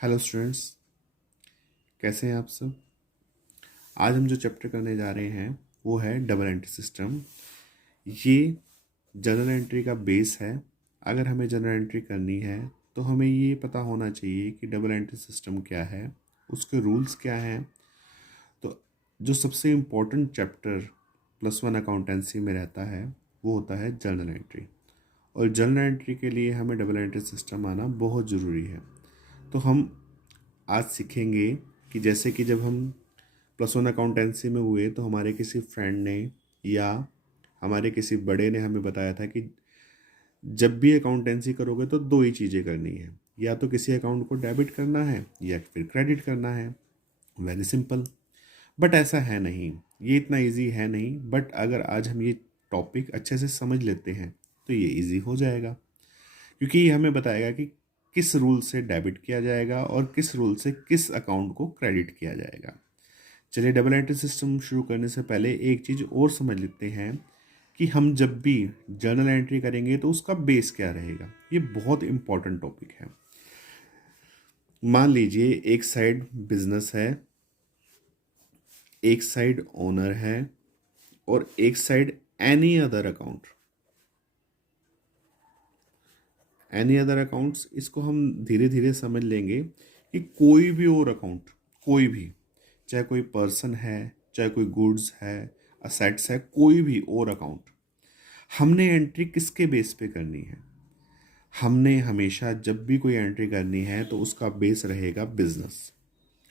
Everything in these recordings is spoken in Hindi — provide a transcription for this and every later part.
हेलो स्टूडेंट्स, कैसे हैं आप सब। आज हम जो चैप्टर करने जा रहे हैं वो है डबल एंट्री सिस्टम। ये जर्नल एंट्री का बेस है। अगर हमें जर्नल एंट्री करनी है तो हमें ये पता होना चाहिए कि डबल एंट्री सिस्टम क्या है, उसके रूल्स क्या हैं। तो जो सबसे इम्पोर्टेंट चैप्टर +1 अकाउंटेंसी में रहता है वो होता है जर्नल एंट्री। और जर्नल एंट्री के लिए हमें डबल एंट्री सिस्टम आना बहुत ज़रूरी है। तो हम आज सीखेंगे कि जैसे कि जब हम +1 अकाउंटेंसी में हुए तो हमारे किसी फ्रेंड ने या हमारे किसी बड़े ने हमें बताया था कि जब भी अकाउंटेंसी करोगे तो दो ही चीज़ें करनी है, या तो किसी अकाउंट को डेबिट करना है या फिर क्रेडिट करना है। Very simple. बट ऐसा है नहीं, ये इतना इजी है नहीं। बट अगर आज हम ये टॉपिक अच्छे से समझ लेते हैं तो ये इजी हो जाएगा, क्योंकि ये हमें बताएगा कि किस रूल से डेबिट किया जाएगा और किस रूल से किस अकाउंट को क्रेडिट किया जाएगा। चलिए, डबल एंट्री सिस्टम शुरू करने से पहले एक चीज़ और समझ लेते हैं कि हम जब भी जर्नल एंट्री करेंगे तो उसका बेस क्या रहेगा। ये बहुत इंपॉर्टेंट टॉपिक है। मान लीजिए एक साइड बिजनेस है, एक साइड ओनर है और एक side any other account. Any other accounts, इसको हम धीरे धीरे समझ लेंगे कि कोई भी और अकाउंट, कोई भी, चाहे कोई पर्सन है, चाहे कोई गुड्स है, असेट्स है, कोई भी और अकाउंट, हमने एंट्री किसके बेस पे करनी है। हमने हमेशा जब भी कोई एंट्री करनी है तो उसका बेस रहेगा बिजनेस।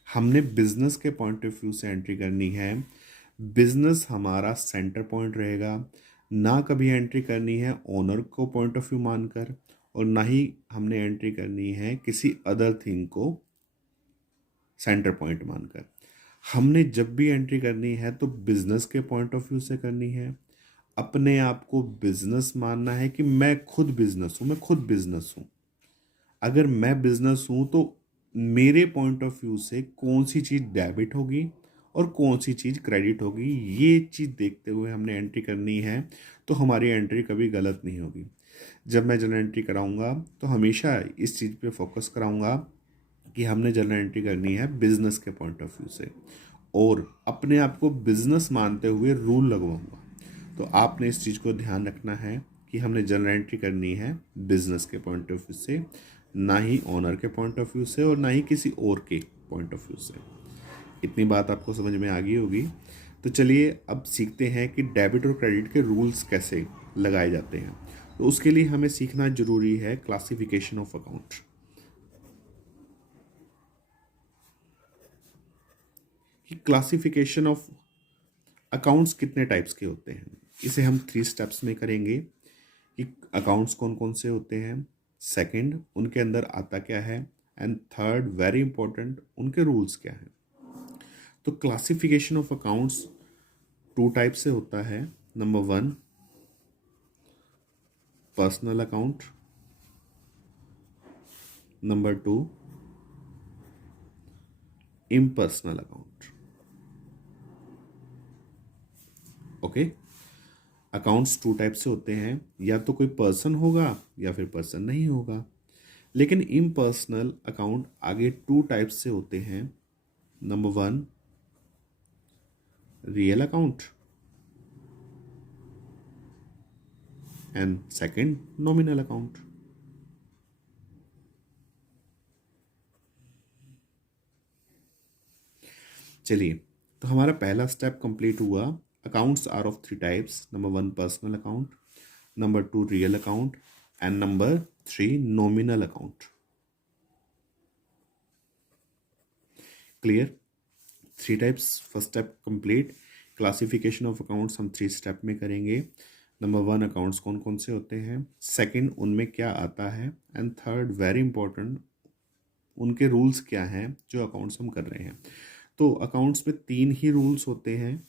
हमने बिजनेस के पॉइंट ऑफ व्यू से एंट्री करनी है। बिजनेस हमारा सेंटर पॉइंट रहेगा। ना कभी एंट्री करनी है ओनर को पॉइंट ऑफ व्यू मानकर, और ना ही हमने एंट्री करनी है किसी अदर थिंग को सेंटर पॉइंट मानकर। हमने जब भी एंट्री करनी है तो बिजनेस के पॉइंट ऑफ व्यू से करनी है। अपने आप को बिजनेस मानना है कि मैं खुद बिजनेस हूँ, मैं खुद बिजनेस हूँ। अगर मैं बिजनेस हूँ तो मेरे पॉइंट ऑफ व्यू से कौन सी चीज़ डेबिट होगी और कौन सी चीज़ क्रेडिट होगी, ये चीज़ देखते हुए हमने एंट्री करनी है। तो हमारी एंट्री कभी गलत नहीं होगी। जब मैं जर्नल एंट्री कराऊंगा तो हमेशा इस चीज़ पे फोकस कराऊंगा कि हमने जर्नल एंट्री करनी है बिजनेस के पॉइंट ऑफ व्यू से, और अपने आप को बिजनेस मानते हुए रूल लगवाऊंगा। तो आपने इस चीज़ को ध्यान रखना है कि हमने जर्नल एंट्री करनी है बिजनेस के पॉइंट ऑफ व्यू से, ना ही ओनर के पॉइंट ऑफ व्यू से और ना ही किसी और के पॉइंट ऑफ व्यू से। इतनी बात आपको समझ में आ गई होगी। तो चलिए अब सीखते हैं कि डेबिट और क्रेडिट के रूल्स कैसे लगाए जाते हैं। तो उसके लिए हमें सीखना जरूरी है क्लासिफिकेशन ऑफ अकाउंट। कि क्लासिफिकेशन ऑफ अकाउंट्स कितने टाइप्स के होते हैं, इसे हम 3 स्टेप्स में करेंगे कि अकाउंट्स कौन कौन से होते हैं, सेकंड उनके अंदर आता क्या है, एंड थर्ड वेरी इंपॉर्टेंट उनके रूल्स क्या हैं। तो क्लासिफिकेशन ऑफ अकाउंट्स 2 टाइप से होता है। Number 1 personal account, number 2 impersonal account. Okay, accounts 2 type से होते हैं, या तो कोई पर्सन होगा या फिर पर्सन नहीं होगा। लेकिन इम्पर्सनल अकाउंट आगे 2 टाइप्स से होते हैं। Number 1 real account and second nominal account. चलिए, तो हमारा पहला स्टेप कंप्लीट हुआ। Accounts are of 3 types. Number 1 personal account, number 2 real account and number 3 nominal account. Clear? 3 types, first step complete. Classification of accounts हम 3 स्टेप में करेंगे। नंबर 1 अकाउंट्स कौन कौन से होते हैं, सेकंड उनमें क्या आता है, एंड थर्ड वेरी इंपॉर्टेंट उनके रूल्स क्या हैं जो अकाउंट्स हम कर रहे हैं। तो अकाउंट्स में 3 ही रूल्स होते हैं,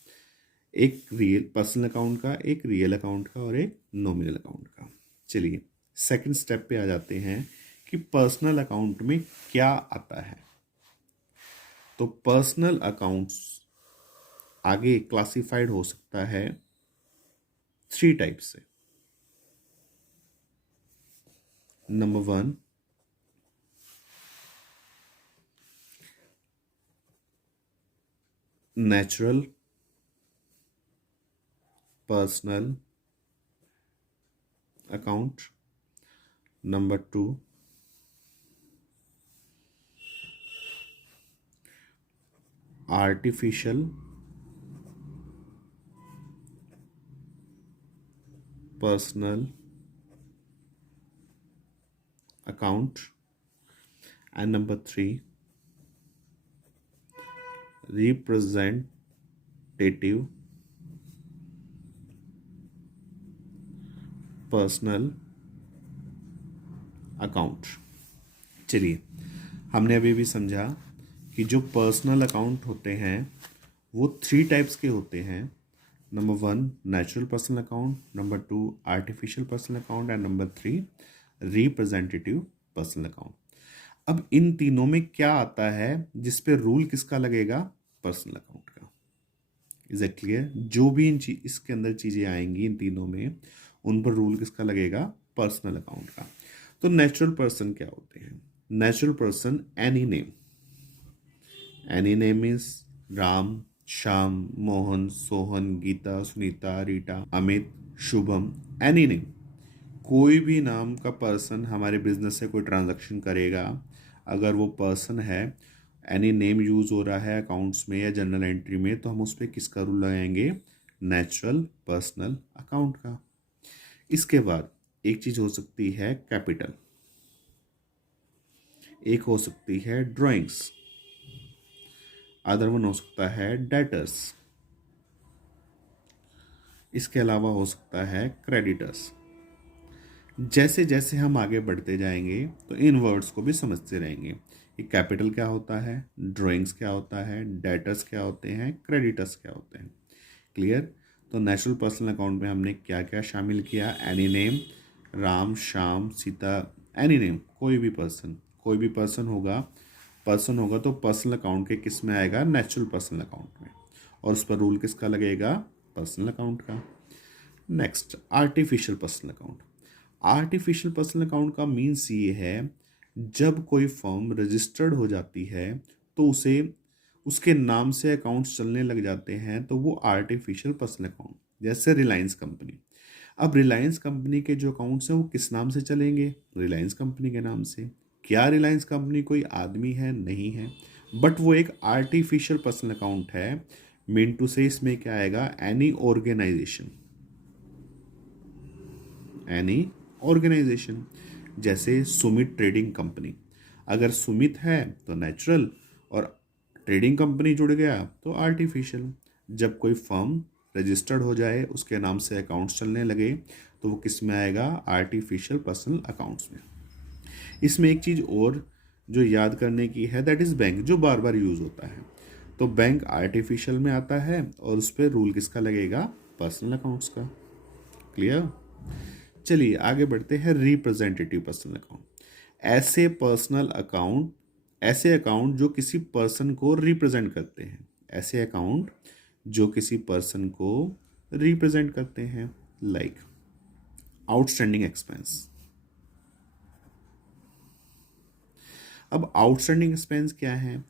एक रियल पर्सनल अकाउंट का, एक रियल अकाउंट का और एक नॉमिनल अकाउंट का। चलिए सेकंड स्टेप पे आ जाते हैं कि पर्सनल अकाउंट में क्या आता है। तो पर्सनल अकाउंट्स आगे क्लासिफाइड हो सकता है 3 टाइप से। Number 1 natural personal account, number 2 artificial personal account, and number 3 representative personal account. चलिए, हमने अभी भी समझा कि जो पर्सनल अकाउंट होते हैं वो 3 टाइप्स के होते हैं। Number 1 natural personal account, number 2 artificial personal account, and number 3 representative personal account. अब इन तीनों में क्या आता है जिस पे रूल किसका लगेगा? पर्सनल अकाउंट का। Is it clear? जो भी इसके अंदर चीज़ें आएंगी इन तीनों में, उन पर रूल किसका लगेगा? पर्सनल अकाउंट का। तो नेचुरल पर्सन क्या होते हैं? Natural person any name, any name means Ram, Shyam, Mohan, Sohan, Geeta, Sunita, Rita, Amit, Shubham, any name. कोई भी नाम का पर्सन हमारे बिजनेस से कोई ट्रांजैक्शन करेगा, अगर वो पर्सन है, एनी नेम यूज़ हो रहा है अकाउंट्स में या जनरल एंट्री में, तो हम उस पर किसका रूल लगाएंगे? नेचुरल पर्सनल अकाउंट का। इसके बाद एक चीज़ हो सकती है कैपिटल, एक हो सकती है ड्राइंग्स, अदर वन हो सकता है डेटर्स, इसके अलावा हो सकता है क्रेडिटर्स। जैसे जैसे हम आगे बढ़ते जाएंगे तो इन वर्ड्स को भी समझते रहेंगे कि कैपिटल क्या होता है, ड्राइंग्स क्या होता है, डेटर्स क्या होते हैं, क्रेडिटर्स क्या होते हैं। क्लियर? तो नेचुरल पर्सनल अकाउंट में हमने क्या क्या शामिल किया? Any name, Ram, Shyam, Sita, any name, कोई भी पर्सन होगा तो पर्सनल अकाउंट के किस में आएगा? नेचुरल पर्सनल अकाउंट में। और उस पर रूल किसका लगेगा? पर्सनल अकाउंट का। Next artificial personal account. Artificial personal account का मीन्स ये है, जब कोई फर्म रजिस्टर्ड हो जाती है तो उसे उसके नाम से अकाउंट्स चलने लग जाते हैं, तो वो आर्टिफिशियल पर्सनल अकाउंट। जैसे रिलायंस कंपनी, अब रिलायंस कंपनी के जो अकाउंट्स हैं वो किस नाम से चलेंगे? रिलायंस कंपनी के नाम से। क्या रिलायंस कंपनी कोई आदमी है? नहीं है, बट वो एक आर्टिफिशियल पर्सनल अकाउंट है। मीन टू से इसमें क्या आएगा? Any organization, any organization. जैसे सुमित ट्रेडिंग कंपनी, अगर सुमित है तो नेचुरल, और ट्रेडिंग कंपनी जुड़ गया तो आर्टिफिशियल। जब कोई फर्म रजिस्टर्ड हो जाए, उसके नाम से अकाउंट्स चलने लगे, तो वो किस में आएगा? आर्टिफिशियल पर्सनल अकाउंट्स में। इसमें एक चीज़ और जो याद करने की है, दैट इज़ बैंक, जो बार बार यूज़ होता है। तो बैंक आर्टिफिशियल में आता है और उस पर रूल किसका लगेगा? पर्सनल अकाउंट्स का। क्लियर? चलिए आगे बढ़ते हैं। रिप्रेजेंटेटिव पर्सनल अकाउंट, ऐसे अकाउंट जो किसी पर्सन को रिप्रेजेंट करते हैं, ऐसे अकाउंट जो किसी पर्सन को रिप्रेजेंट करते हैं। Like outstanding expense. अब आउटस्टैंडिंग एक्सपेंस क्या है?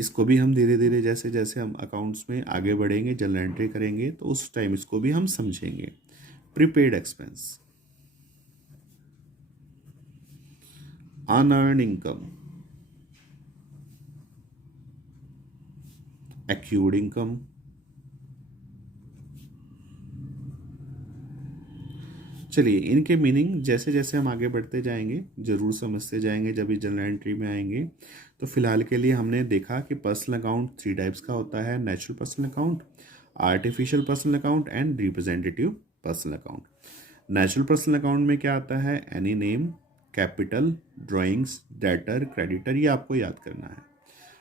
इसको भी हम धीरे धीरे, जैसे जैसे हम अकाउंट्स में आगे बढ़ेंगे, जनरल एंट्री करेंगे, तो उस टाइम इसको भी हम समझेंगे। Prepaid expense, unearned income, accrued income, चलिए इनके मीनिंग जैसे जैसे हम आगे बढ़ते जाएंगे जरूर समझते जाएंगे जब भी जनरल एंट्री में आएंगे। तो फिलहाल के लिए हमने देखा कि पर्सनल अकाउंट 3 टाइप्स का होता है: natural personal account, artificial personal account and representative personal account. Natural personal account में क्या आता है? Any name, capital, drawings, debtor, creditor, ये आपको याद करना है।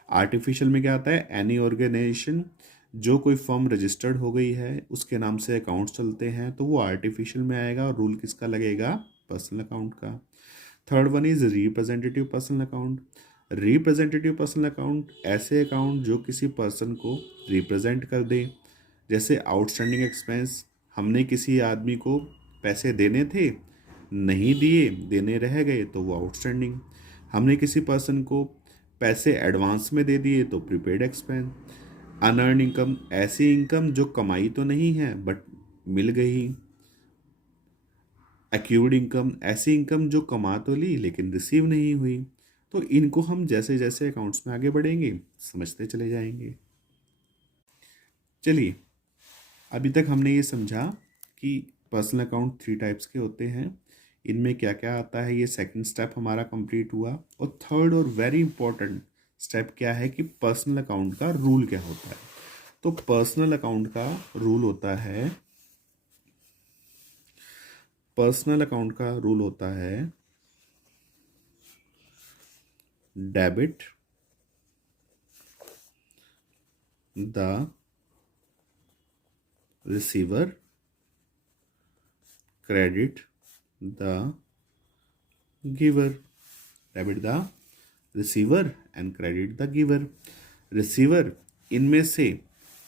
आर्टिफिशियल में क्या आता है? एनी ऑर्गेनाइजेशन, जो कोई फर्म रजिस्टर्ड हो गई है उसके नाम से अकाउंट्स चलते हैं, तो वो आर्टिफिशियल में आएगा और रूल किसका लगेगा? पर्सनल अकाउंट का। Third one is representative personal account. Representative personal account ऐसे अकाउंट जो किसी पर्सन को रिप्रेजेंट कर दे। जैसे आउटस्टैंडिंग एक्सपेंस, हमने किसी आदमी को पैसे देने थे, नहीं दिए, देने रह गए, तो वो आउटस्टैंडिंग। हमने किसी पर्सन को पैसे एडवांस में दे दिए तो प्रीपेड एक्सपेंस। अनअर्न इनकम ऐसी इनकम जो कमाई तो नहीं है बट मिल गई। एक्यूर्ड इनकम ऐसी इनकम जो कमा तो ली लेकिन रिसीव नहीं हुई। तो इनको हम जैसे जैसे अकाउंट्स में आगे बढ़ेंगे समझते चले जाएंगे। चलिए, अभी तक हमने ये समझा कि पर्सनल अकाउंट 3 टाइप्स के होते हैं, इनमें क्या क्या आता है। ये सेकंड स्टेप हमारा कंप्लीट हुआ। और थर्ड और वेरी इंपॉर्टेंट स्टेप क्या है कि पर्सनल अकाउंट का रूल क्या होता है। तो पर्सनल अकाउंट का रूल होता है, पर्सनल अकाउंट का रूल होता है debit the receiver, credit the giver. Debit the receiver and credit the giver. Receiver, इनमें से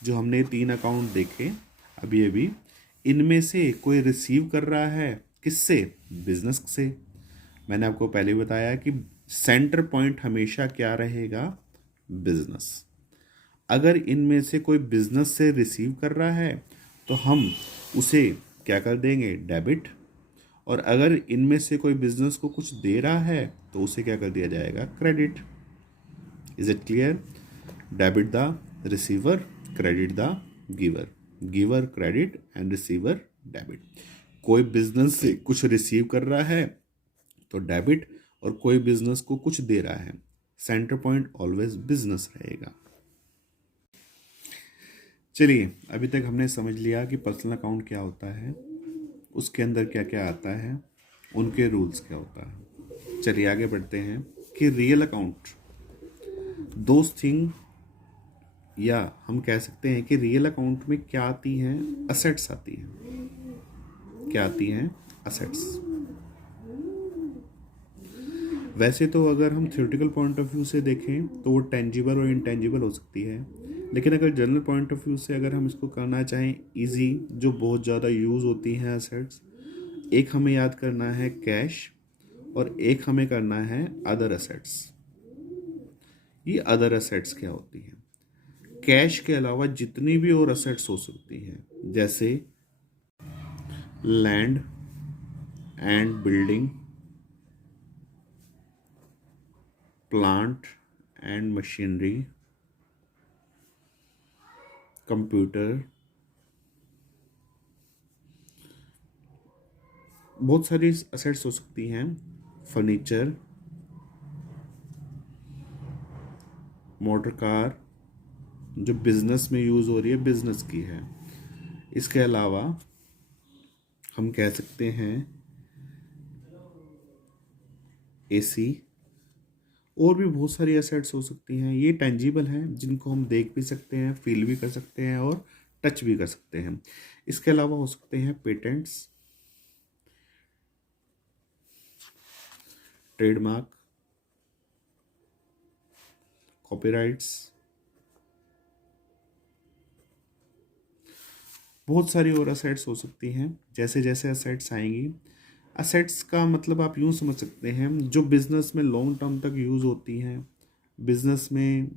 जो हमने 3 अकाउंट देखे अभी अभी, इनमें से कोई रिसीव कर रहा है किससे? बिजनेस से। मैंने आपको पहले बताया कि सेंटर पॉइंट हमेशा क्या रहेगा? बिजनेस। अगर इनमें से कोई बिजनेस से रिसीव कर रहा है तो हम उसे क्या कर देंगे? डेबिट। और अगर इनमें से कोई बिजनेस को कुछ दे रहा है तो उसे क्या कर दिया जाएगा? Credit. Is it clear? Debit the receiver, credit the giver. Giver credit and receiver debit. कोई बिजनेस से कुछ रिसीव कर रहा है तो डेबिट, और कोई बिजनेस को कुछ दे रहा है, सेंटर पॉइंट ऑलवेज बिजनेस रहेगा। चलिए, अभी तक हमने समझ लिया कि पर्सनल अकाउंट क्या होता है, उसके अंदर क्या क्या आता है, उनके रूल्स क्या होता है। चलिए आगे बढ़ते हैं कि रियल अकाउंट, दोज थिंग, या हम कह सकते हैं कि रियल अकाउंट में क्या आती हैं? असेट्स आती हैं। क्या आती हैं? असेट्स। वैसे तो अगर हम थ्योरेटिकल पॉइंट ऑफ व्यू से देखें तो वो टेंजिबल और इंटेंजिबल हो सकती है, लेकिन अगर जनरल पॉइंट ऑफ व्यू से अगर हम इसको करना चाहें इजी, जो बहुत ज़्यादा यूज़ होती हैं असेट्स, एक हमें याद करना है कैश और एक हमें करना है अदर असेट्स। ये अदर असेट्स क्या होती हैं? कैश के अलावा जितनी भी और असेट्स हो सकती हैं, जैसे land and building, plant and machinery, computer, बहुत सारी असेट्स हो सकती हैं। फर्नीचर, मोटर कार, जो बिजनेस में यूज़ हो रही है, बिजनेस की है। इसके अलावा हम कह सकते हैं एसी, और भी बहुत सारी एसेट्स हो सकती हैं। ये टेंजिबल हैं जिनको हम देख भी सकते हैं, फील भी कर सकते हैं और टच भी कर सकते हैं। इसके अलावा हो सकते हैं पेटेंट्स, ट्रेडमार्क, कॉपीराइट्स, बहुत सारी और असेट्स हो सकती हैं। जैसे जैसे असेट्स आएंगी, असेट्स का मतलब आप यूँ समझ सकते हैं जो बिज़नेस में लॉन्ग टर्म तक यूज़ होती हैं, बिज़नेस में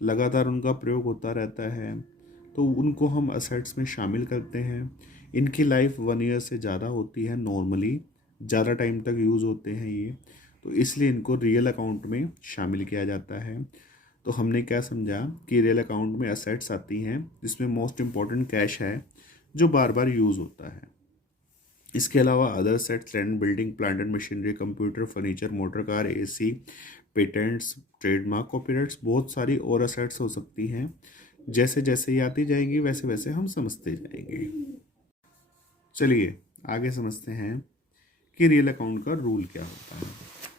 लगातार उनका प्रयोग होता रहता है, तो उनको हम असेट्स में शामिल करते हैं। इनकी लाइफ 1 ईयर से ज़्यादा होती है, नॉर्मली ज़्यादा टाइम तक यूज़ होते हैं ये, तो इसलिए इनको रियल अकाउंट में शामिल किया जाता है। तो हमने क्या समझा कि रियल अकाउंट में असेट्स आती हैं जिसमें मोस्ट इम्पॉर्टेंट कैश है जो बार बार यूज़ होता है। इसके अलावा other sets, land, building, plant and machinery, computer, furniture, motor car, AC, patents, trademark, copyrights, बहुत सारी और असेट्स हो सकती हैं। जैसे जैसे ये आती जाएंगी वैसे वैसे हम समझते जाएंगे। चलिए आगे समझते हैं कि रियल अकाउंट का रूल क्या होता है।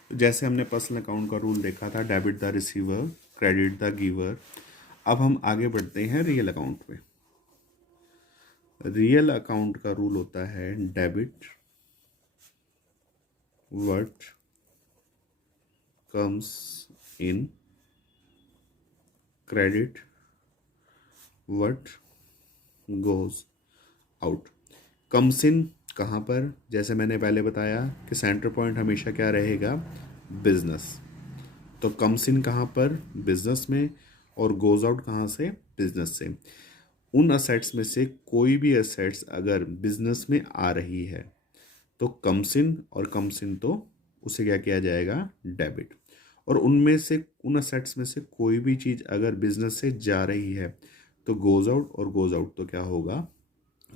तो जैसे हमने पर्सनल अकाउंट का रूल देखा था, debit the receiver, credit the giver. अब हम आगे बढ़ते हैं रियल अकाउंट में। रियल अकाउंट का रूल होता है debit what comes in, credit what goes out. Comes in कहाँ पर? जैसे मैंने पहले बताया कि सेंटर पॉइंट हमेशा क्या रहेगा? बिजनेस। तो कम्स इन कहाँ पर? बिजनेस में। और गोज आउट कहाँ से, बिजनेस से। उन असेट्स में से कोई भी असेट्स अगर बिजनेस में आ रही है तो कम्स इन, और कम्स इन तो उसे क्या किया जाएगा, डेबिट। और उनमें से, उन असेट्स में से कोई भी चीज़ अगर बिजनेस से जा रही है तो गोज आउट, और गोज आउट तो क्या होगा,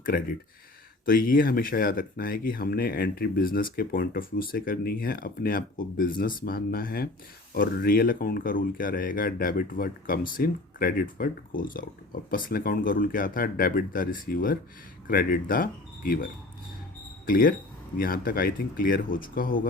क्रेडिट। तो ये हमेशा याद रखना है कि हमने एंट्री बिजनेस के पॉइंट ऑफ व्यू से करनी है, अपने आप को बिजनेस मानना है। और रियल अकाउंट का रूल क्या रहेगा, debit word comes in, credit word goes out. और पर्सनल अकाउंट का रूल क्या था, debit the receiver, credit the giver. Clear? यहाँ तक आई थिंक क्लियर हो चुका होगा।